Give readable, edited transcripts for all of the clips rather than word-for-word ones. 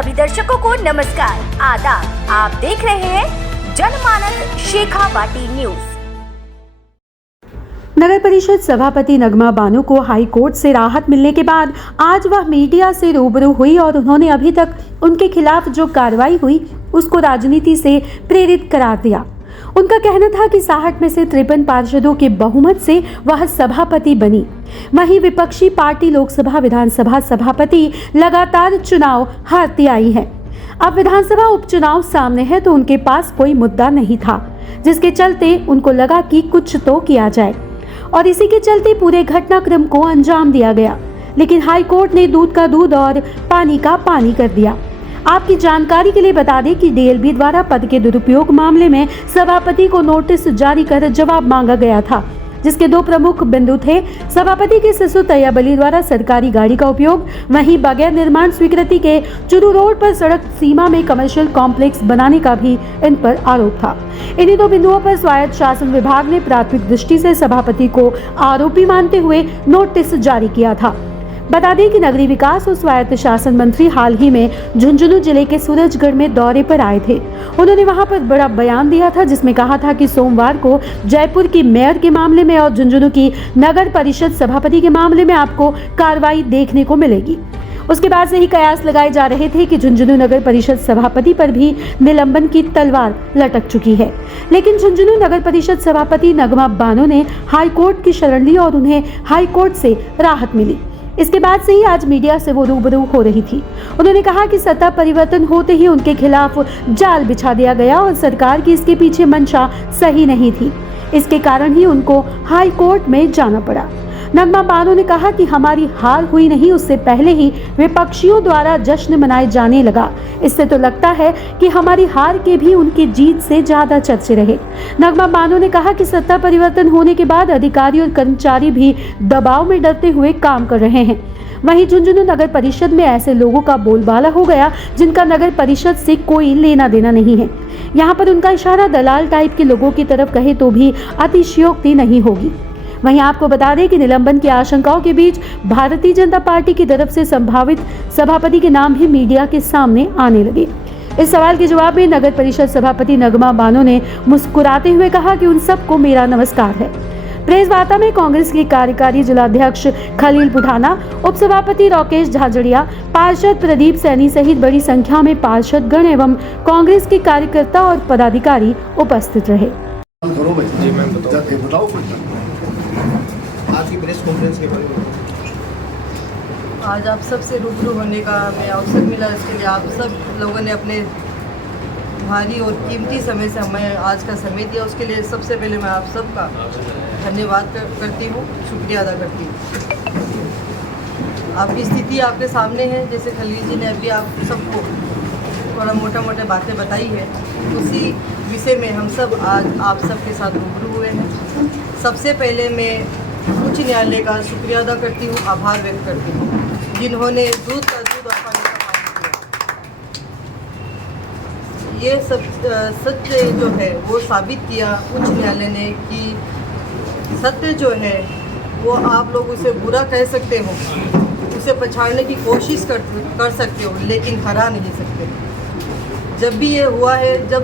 सभी दर्शकों को नमस्कार, आदाब। आप देख रहे हैं जनमानस शेखावाटी न्यूज। नगर परिषद सभापति नगमा बानो को हाई कोर्ट से राहत मिलने के बाद आज वह मीडिया से रूबरू हुई और उन्होंने अभी तक उनके खिलाफ जो कार्रवाई हुई उसको राजनीति से प्रेरित करार दिया। उनका कहना था कि 60 में से 53 पार्षदों के बहुमत से वह सभापति बनी। वहीं विपक्षी पार्टी लोकसभा विधानसभा सभापति लगातार चुनाव हारती आई है। अब विधानसभा उपचुनाव सामने है तो उनके पास कोई मुद्दा नहीं था, जिसके चलते उनको लगा कि कुछ तो किया जाए और इसी के चलते पूरे घटनाक्रम को अंजाम दिया गया। लेकिन हाई कोर्ट ने दूध का दूध और पानी का पानी कर दिया। आपकी जानकारी के लिए बता दें कि डीएलबी द्वारा पद के दुरुपयोग मामले में सभापति को नोटिस जारी कर जवाब मांगा गया था, जिसके दो प्रमुख बिंदु थे। सभापति के ससुर तैयब अली द्वारा सरकारी गाड़ी का उपयोग, वहीं बगैर निर्माण स्वीकृति के चुरू रोड पर सड़क सीमा में कमर्शियल कॉम्प्लेक्स बनाने का भी इन पर आरोप था। इन्हीं दो बिंदुओं पर स्वायत्त शासन विभाग ने प्राथमिक दृष्टि से सभापति को आरोपी मानते हुए नोटिस जारी किया था। बता दें कि नगरीय विकास और स्वायत्त शासन मंत्री हाल ही में झुंझुनू जिले के सूरजगढ़ में दौरे पर आए थे। उन्होंने वहां पर बड़ा बयान दिया था, जिसमें कहा था कि सोमवार को जयपुर की मेयर के मामले में और झुंझुनू की नगर परिषद सभापति के मामले में आपको कार्रवाई देखने को मिलेगी। उसके बाद से ही कयास लगाए जा रहे थे कि झुंझुनू नगर परिषद सभापति पर भी निलंबन की तलवार लटक चुकी है। लेकिन झुंझुनू नगर परिषद सभापति नगमा बानो ने हाई कोर्ट की शरण ली और उन्हें हाई कोर्ट से राहत मिली। इसके बाद से ही आज मीडिया से वो रूबरू हो रही थी। उन्होंने कहा कि सत्ता परिवर्तन होते ही उनके खिलाफ जाल बिछा दिया गया और सरकार की इसके पीछे मंशा सही नहीं थी। इसके कारण ही उनको हाई कोर्ट में जाना पड़ा। नगमा बानो ने कहा कि हमारी हार हुई नहीं, उससे पहले ही विपक्षियों द्वारा जश्न मनाए जाने लगा। इससे तो लगता है कि हमारी हार के भी उनकी जीत से ज्यादा चर्चे रहे। नगमा बानो ने कहा कि सत्ता परिवर्तन होने के बाद अधिकारी और कर्मचारी भी दबाव में डरते हुए काम कर रहे हैं। वहीं झुंझुनू नगर परिषद में ऐसे लोगों का बोलबाला हो गया जिनका नगर परिषद से कोई लेना देना नहीं है। यहाँ पर उनका इशारा दलाल टाइप के लोगों की तरफ कहे तो भी अतिशयोक्ति नहीं होगी। वहीं आपको बता दें कि निलंबन की आशंकाओं के बीच भारतीय जनता पार्टी की तरफ से संभावित सभापति के नाम भी मीडिया के सामने आने लगे। इस सवाल के जवाब में नगर परिषद सभापति नगमा बानो ने मुस्कुराते हुए कहा कि उन सबको मेरा नमस्कार है। प्रेस वार्ता में कांग्रेस के कार्यकारी जिलाध्यक्ष खलील पुठाना, उपसभापति राकेश झाझड़िया, पार्षद प्रदीप सैनी सहित बड़ी संख्या में पार्षदगण एवं कांग्रेस के कार्यकर्ता और पदाधिकारी उपस्थित रहे। आज की प्रेस कॉन्फ्रेंस के बारे में आज आप सब से रूबरू होने का हमें अवसर मिला। इसके लिए आप सब लोगों ने अपने भारी और कीमती समय से हमें आज का समय दिया। उसके लिए सबसे पहले मैं आप सबका धन्यवाद करती हूँ, शुक्रिया अदा करती हूँ। आपकी स्थिति आपके सामने है, जैसे खलील जी ने अभी आप सबको थोड़ा मोटा बातें बताई है, उसी विषय में हम सब आज आप सबके साथ रूबरू हुए हैं। सबसे पहले मैं उच्च न्यायालय का शुक्रिया अदा करती हूँ, आभार व्यक्त करती हूँ, जिन्होंने दूध का दूध और पानी का पानी किया। ये सब सत्य जो है वो साबित किया उच्च न्यायालय ने कि सत्य जो है वो आप लोग उसे बुरा कह सकते हो, उसे पछाड़ने की कोशिश कर सकते हो, लेकिन हरा नहीं सकते। जब भी ये हुआ है, जब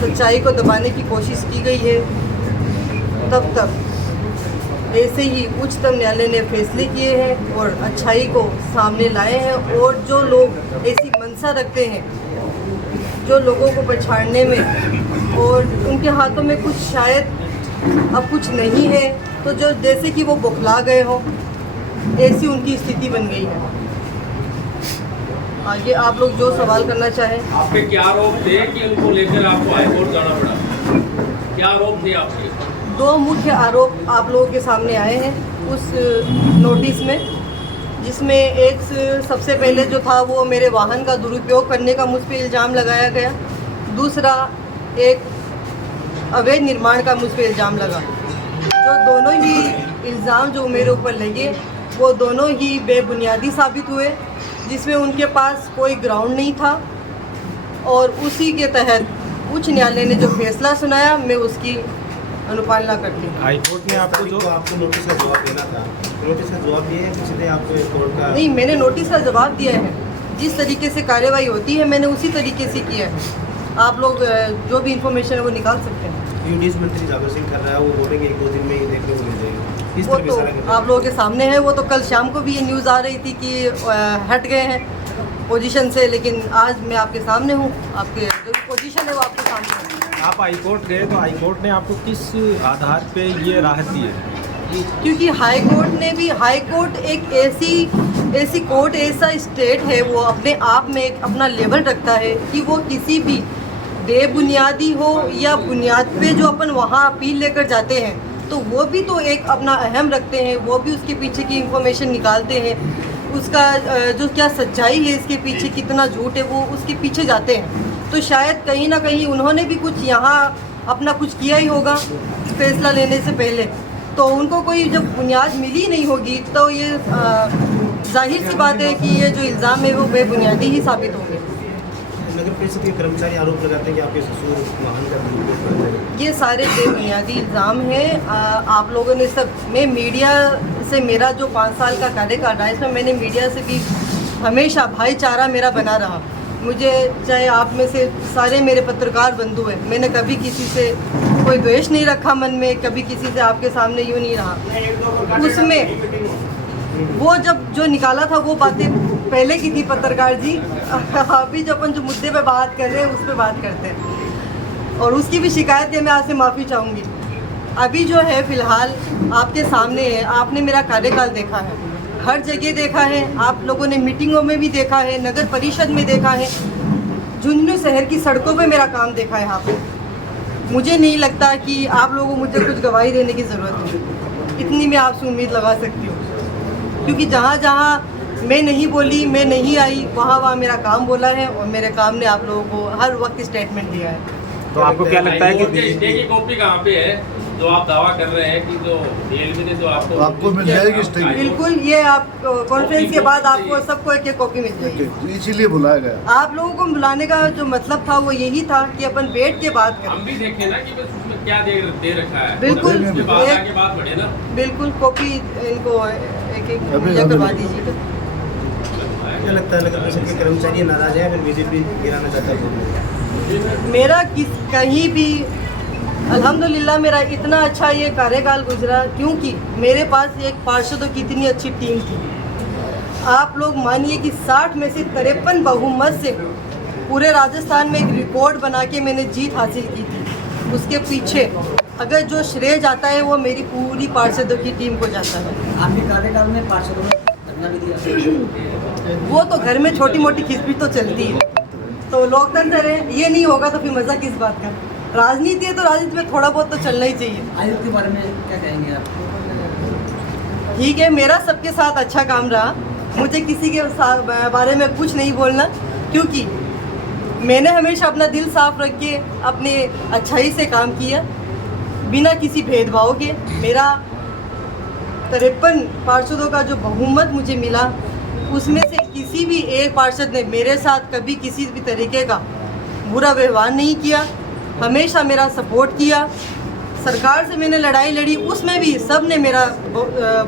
सच्चाई को दबाने की कोशिश की गई है, तब ऐसे ही उच्चतम न्यायालय ने फैसले किए हैं और अच्छाई को सामने लाए हैं। और जो लोग ऐसी मंशा रखते हैं, जो लोगों को पछाड़ने में और उनके हाथों में कुछ शायद अब कुछ नहीं है, तो जो जैसे कि वो बौखला गए हो, ऐसी उनकी स्थिति बन गई है। आगे आप लोग जो सवाल करना चाहें। आप पे क्या आरोप थे कि उनको लेकर आपको हाई कोर्ट जाना पड़ा? क्या आरोप थे आपके? दो मुख्य आरोप आप लोगों के सामने आए हैं उस नोटिस में, जिसमें एक सबसे पहले जो था वो मेरे वाहन का दुरुपयोग करने का मुझ पर इल्ज़ाम लगाया गया। दूसरा एक अवैध निर्माण का मुझ पर इल्ज़ाम लगा। जो दोनों ही इल्ज़ाम जो मेरे ऊपर लगे वो दोनों ही बेबुनियादी साबित हुए, जिसमें उनके पास कोई ग्राउंड नहीं था। और उसी के तहत उच्च न्यायालय ने जो फैसला सुनाया, मैं उसकी अनुपालना करती हूँ। हाई कोर्ट ने आपको नोटिस का जवाब देना था, नोटिस का जवाब दिया है किसी ने आपको कोर्ट का? नहीं, मैंने नोटिस का जवाब दिया है, जिस तरीके से कार्यवाही होती है मैंने उसी तरीके से किया है। आप लोग जो भी इंफॉर्मेशन है वो निकाल सकते हैं। यूडीएस मंत्री जागर सिंह कर रहा है, वो बोलेंगे 1-2 दिन में ही देखने को मिल जाएगी। इस वो तरह तो की सारा कर आप लोगों के सामने है। वो तो कल शाम को भी ये न्यूज़ आ रही थी कि हट गए हैं पोजीशन से, लेकिन आज मैं आपके सामने हूँ। आपके जो पोजीशन है वो आपके सामने है। आप हाईकोर्ट गए तो हाईकोर्ट ने आपको किस आधार पे ये राहत दी है? क्योंकि हाईकोर्ट एक ऐसी कोर्ट, ऐसा स्टेट है, वो अपने आप में एक अपना लेवल रखता है कि वो किसी भी बेबुनियादी हो या बुनियाद पे जो अपन वहाँ अपील लेकर जाते हैं तो वो भी तो एक अपना अहम रखते हैं। वो भी उसके पीछे की इंफॉर्मेशन निकालते हैं, उसका जो क्या सच्चाई है इसके पीछे, कितना झूठ है, वो उसके पीछे जाते हैं। तो शायद कहीं ना कहीं उन्होंने भी कुछ यहाँ अपना कुछ किया ही होगा फैसला लेने से पहले, तो उनको कोई जब बुनियाद मिली नहीं होगी तो ये जाहिर सी बात है कि ये जो इल्ज़ाम है वो बेबुनियादी ही साबित होंगे। नगर परिषद के कर्मचारी आरोप लगाते हैं कि आपके ससुर वाहन का दुरुपयोग करते हैं। ये सारे बेबुनियादी इल्ज़ाम हैं। आप लोगों ने सब, मैं मीडिया से मेरा जो 5 साल का कार्यकाल रहा है इसमें मैंने मीडिया से भी हमेशा भाईचारा मेरा बना रहा। मुझे चाहे आप में से सारे मेरे पत्रकार बंधु हैं, मैंने कभी किसी से कोई द्वेष नहीं रखा मन में, कभी किसी से आपके सामने यूँ नहीं रहा। उसमें वो जब जो निकाला था वो बातें पहले की थी पत्रकार जी। अभी जो अपन जो मुद्दे पे बात कर रहे हैं उस पर बात करते हैं, और उसकी भी शिकायत है, मैं आपसे माफ़ी चाहूँगी। अभी जो है फ़िलहाल आपके सामने है, आपने मेरा कार्यकाल देखा है, हर जगह देखा है, आप लोगों ने मीटिंगों में भी देखा है, नगर परिषद में देखा है, झुंझुनू शहर की सड़कों पे मेरा काम देखा है यहाँ पे। मुझे नहीं लगता कि आप लोगों को मुझे कुछ गवाही देने की ज़रूरत है, इतनी मैं आपसे उम्मीद लगा सकती हूँ। क्योंकि जहाँ जहाँ मैं नहीं बोली, मैं नहीं आई, वहाँ मेरा काम बोला है, और मेरे काम ने आप लोगों को हर वक्त स्टेटमेंट दिया है। तो आपको क्या लगता है हाईकोर्ट के कि स्टे की कॉपी कहाँ पे है जो आप दावा कर रहे हैं कि जो डीएलपी ने जो आपको मिल जाएगी स्टे की? बिल्कुल, ये आप कॉन्फ्रेंस के बाद आपको सबको एक कॉपी मिल जाएगी। इसीलिए बुलाया गया। आप लोगों को बुलाने का जो मतलब था वो यही था कि अपन बैठ के बात हम करें। भी देखें ना कि बस उसमें क्या दे रखा है। बिल्कुल, उसके बाद आगे बात बढ़े ना। बिल्कुल कॉपी इनको एक मुहैया करवा दीजिएगा। क्या लगता है नगर परिषद के कर्मचारी नाराज है, फिर बीजेपी गिराना चाहता है? मेरा कहीं भी अल्हम्दुलिल्लाह मेरा इतना अच्छा ये कार्यकाल गुजरा क्योंकि मेरे पास एक पार्षदों की इतनी अच्छी टीम थी। आप लोग मानिए कि 60 में से 53 बहुमत से पूरे राजस्थान में एक रिकॉर्ड बना के मैंने जीत हासिल की थी। उसके पीछे अगर जो श्रेय जाता है वो मेरी पूरी पार्षदों की टीम को जाता है। आपके कार्यकाल में पार्षदों ने धरना भी दिया। वो तो घर में छोटी मोटी खिचपीट तो चलती है, तो लोकतंत्र है, ये नहीं होगा तो फिर मज़ा किस बात का। राजनीति है तो राजनीति में थोड़ा बहुत तो चलना ही चाहिए। आयोग के बारे में क्या कहेंगे आप? ठीक है, मेरा सबके साथ अच्छा काम रहा, मुझे किसी के बारे में कुछ नहीं बोलना, क्योंकि मैंने हमेशा अपना दिल साफ रख के अपने अच्छाई से काम किया बिना किसी भेदभाव के। मेरा 53 पार्षदों का जो बहुमत मुझे मिला उसमें से किसी भी एक पार्षद ने मेरे साथ कभी किसी भी तरीके का बुरा व्यवहार नहीं किया, हमेशा मेरा सपोर्ट किया। सरकार से मैंने लड़ाई लड़ी, उसमें भी सब ने मेरा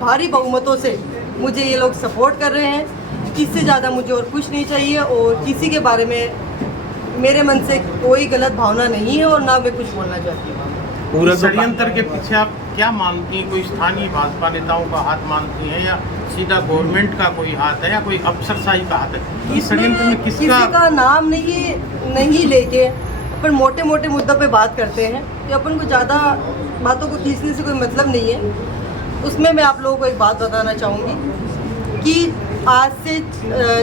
भारी बहुमतों से मुझे ये लोग सपोर्ट कर रहे हैं। इससे ज़्यादा मुझे और कुछ नहीं चाहिए, और किसी के बारे में मेरे मन से कोई गलत भावना नहीं है और ना मैं कुछ बोलना चाहती हूँ। पूरा षड्यंत्र के पीछे आप क्या मानती हैं? कोई स्थानीय भाजपा नेताओं का हाथ मानती हैं, या सीधा गवर्नमेंट का कोई हाथ है, या कोई अफसरशाही का हाथ है? इस षड्यंत्र में किसी का नाम नहीं लेके अपन मोटे मोटे मुद्दों पे बात करते हैं, कि अपन को ज़्यादा बातों को खींचने से कोई मतलब नहीं है। उसमें मैं आप लोगों को एक बात बताना चाहूँगी कि आज से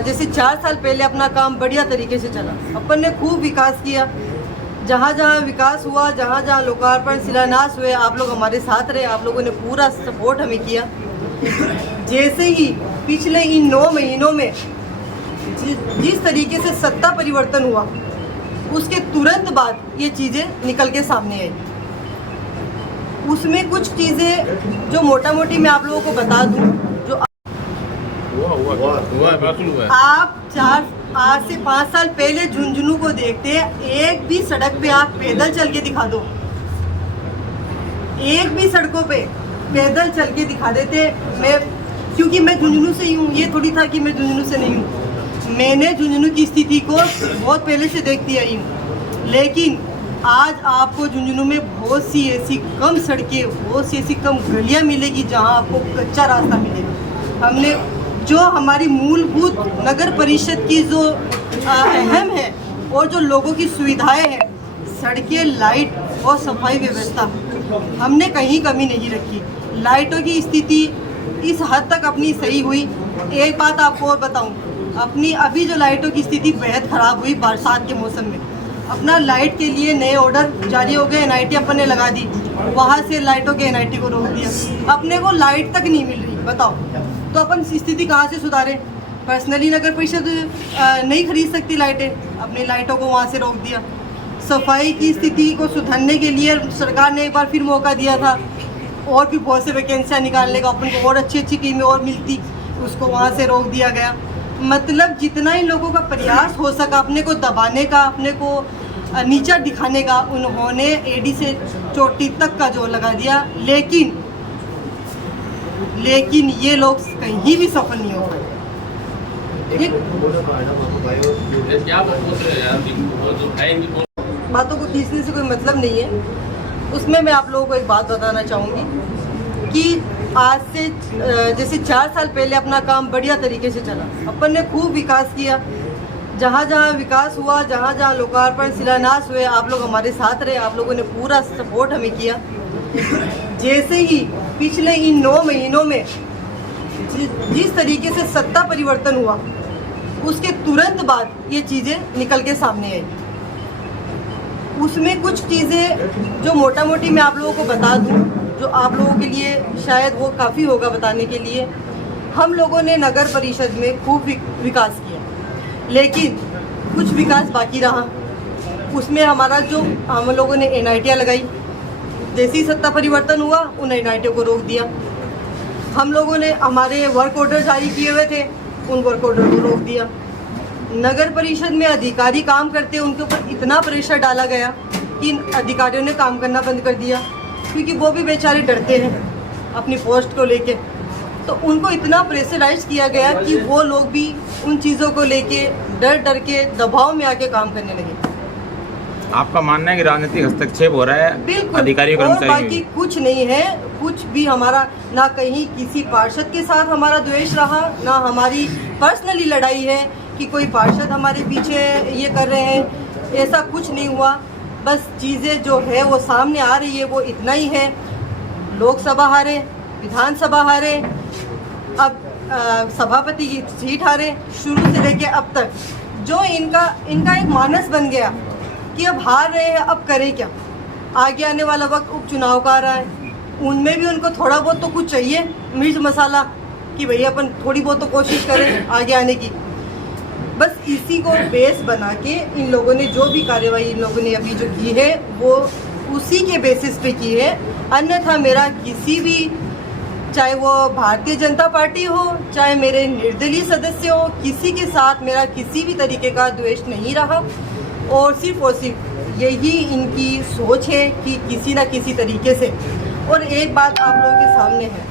जैसे 4 साल पहले अपना काम बढ़िया तरीके से चला, अपन ने खूब विकास किया। जहाँ जहाँ विकास हुआ, जहाँ जहाँ लोकार्पण शिलान्यास हुए, आप लोग हमारे साथ रहे, आप लोगों ने पूरा सपोर्ट हमें किया। जैसे ही पिछले इन 9 महीनों में जिस तरीके से सत्ता परिवर्तन हुआ, उसके तुरंत बाद ये चीज़ें निकल के सामने आई। उसमें कुछ चीज़ें जो मोटा मोटी मैं आप लोगों को बता दूं, जो आप आज से 5 साल पहले झुंझुनू को देखते, एक भी सड़क पे आप पैदल चल के दिखा दो, एक भी सड़कों पे पैदल चल के दिखा देते। क्योंकि मैं झुंझुनू से ही हूँ, ये थोड़ी था कि मैं झुंझुनू से नहीं हूँ। मैंने झुंझुनू की स्थिति को बहुत पहले से देखती आई हूँ, लेकिन आज आपको झुंझुनू में बहुत सी ऐसी कम सड़कें, बहुत सी ऐसी कम गलियाँ मिलेगी जहाँ आपको कच्चा रास्ता मिलेगा। हमने जो हमारी मूलभूत नगर परिषद की जो अहम है और जो लोगों की सुविधाएं हैं, सड़कें, लाइट और सफाई व्यवस्था, हमने कहीं कमी नहीं रखी। लाइटों की स्थिति इस हद तक अपनी सही हुई। एक बात आपको और बताऊं, अपनी अभी जो लाइटों की स्थिति बेहद ख़राब हुई बरसात के मौसम में। अपना लाइट के लिए नए ऑर्डर जारी हो गए, NIT अपन ने लगा दी, वहाँ से लाइटों के NIT को रोक दिया। अपने को लाइट तक नहीं मिल रही, बताओ तो अपन स्थिति कहाँ से सुधारें। पर्सनली नगर परिषद नहीं खरीद सकती लाइटें, अपनी लाइटों को वहाँ से रोक दिया। सफाई की स्थिति को सुधारने के लिए सरकार ने एक बार फिर मौका दिया था, और भी बहुत से वैकेंसियाँ निकालने का, अपन को और अच्छी टीमें और मिलती, उसको वहाँ से रोक दिया गया। मतलब जितना इन लोगों का प्रयास हो सका अपने को दबाने का, अपने को नीचा दिखाने का, उन्होंने एडी से चोटी तक का जोर लगा दिया, लेकिन ये लोग कहीं भी सफल नहीं हो पाए। क्या बोल रहे हैं यार, वो जो है इनकी बातों को खींचने से कोई मतलब नहीं है। उसमें मैं आप लोगों को एक बात बताना चाहूँगी कि आज से जैसे 4 साल पहले अपना काम बढ़िया तरीके से चला, अपन ने खूब विकास किया। जहाँ जहाँ विकास हुआ, जहाँ जहाँ लोकार्पण, शिलान्यास हुए, आप लोग हमारे साथ रहे, आप लोगों ने पूरा सपोर्ट हमें किया। जैसे ही पिछले इन 9 महीनों में जिस तरीके से सत्ता परिवर्तन हुआ, उसके तुरंत बाद ये चीज़ें निकल के सामने आई। उसमें कुछ चीज़ें जो मोटा मोटी मैं आप लोगों को बता दूं, जो आप लोगों के लिए शायद वो काफ़ी होगा बताने के लिए। हम लोगों ने नगर परिषद में खूब विकास किया, लेकिन कुछ विकास बाकी रहा। उसमें हमारा जो हम लोगों ने NIT लगाई, जैसे ही सत्ता परिवर्तन हुआ उन NIT को रोक दिया। हम लोगों ने हमारे वर्क ऑर्डर जारी किए हुए थे, उन वर्क ऑर्डर को रोक दिया। नगर परिषद में अधिकारी काम करते, उनके ऊपर इतना प्रेशर डाला गया कि अधिकारियों ने काम करना बंद कर दिया, क्योंकि वो भी बेचारे डरते हैं अपनी पोस्ट को लेके। तो उनको इतना प्रेशराइज किया गया कि वो लोग भी उन चीज़ों को लेके डर के दबाव में आके काम करने लगे। आपका मानना है कि राजनीतिक हस्तक्षेप हो रहा है बिल्कुल, अधिकारी और बाकी कुछ नहीं है। कुछ भी हमारा ना कहीं किसी पार्षद के साथ हमारा द्वेष रहा, ना हमारी पर्सनली लड़ाई है कि कोई पार्षद हमारे पीछे ये कर रहे हैं, ऐसा कुछ नहीं हुआ। बस चीज़ें जो है वो सामने आ रही है, वो इतना ही है। लोकसभा हारे, विधानसभा हारे, अब सभापति की सीट हारे। शुरू से लेके अब तक जो इनका एक मानस बन गया कि अब हार रहे हैं, अब करें क्या। आगे आने वाला वक्त उपचुनाव का आ रहा है, उनमें भी उनको थोड़ा बहुत तो कुछ चाहिए मिर्च मसाला, कि भैया अपन थोड़ी बहुत तो कोशिश करें आगे आने की। बस इसी को बेस बना के इन लोगों ने जो भी कार्यवाही इन लोगों ने अभी जो की है, वो उसी के बेसिस पे की है। अन्यथा मेरा किसी भी, चाहे वो भारतीय जनता पार्टी हो, चाहे मेरे निर्दलीय सदस्य हो, किसी के साथ मेरा किसी भी तरीके का द्वेष नहीं रहा। और सिर्फ यही इनकी सोच है कि किसी ना किसी तरीके से। और एक बात आप लोगों के सामने है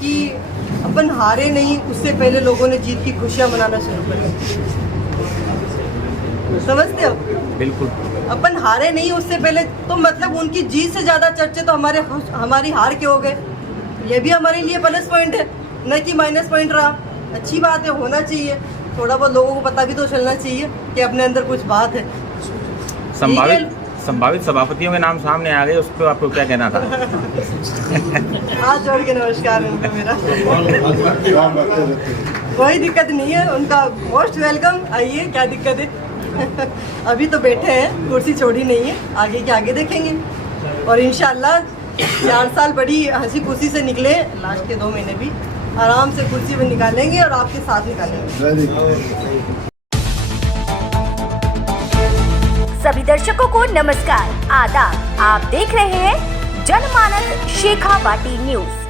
कि अपन हारे नहीं, उससे पहले लोगों ने जीत की खुशियाँ मनाना शुरू कर दी। समझते हो? बिल्कुल। अपन हारे नहीं उससे पहले, तो मतलब उनकी जीत से ज़्यादा चर्चे तो हमारी हार के हो गए। ये भी हमारे लिए प्लस पॉइंट है, न कि माइनस पॉइंट रहा। अच्छी बात है, होना चाहिए। थोड़ा बहुत लोगों को पता भी तो चलना चाहिए कि अपने अंदर कुछ बात है। संभावित सभापतियों के नाम सामने आ गए, उस पर आपको क्या कहना था? हाथ जोड़ के नमस्कार उनको मेरा। कोई दिक्कत नहीं है, उनका मोस्ट वेलकम। आइए, क्या दिक्कत है। अभी तो बैठे हैं, कुर्सी छोड़ी नहीं है, आगे के आगे देखेंगे। और इंशाल्लाह 4 साल बड़ी हंसी खुशी से निकले, लास्ट के 2 महीने भी आराम से कुर्सी में निकालेंगे और आपके साथ निकालेंगे। सभी दर्शकों को नमस्कार, आदाब। आप देख रहे हैं जनमानस शेखावाटी न्यूज।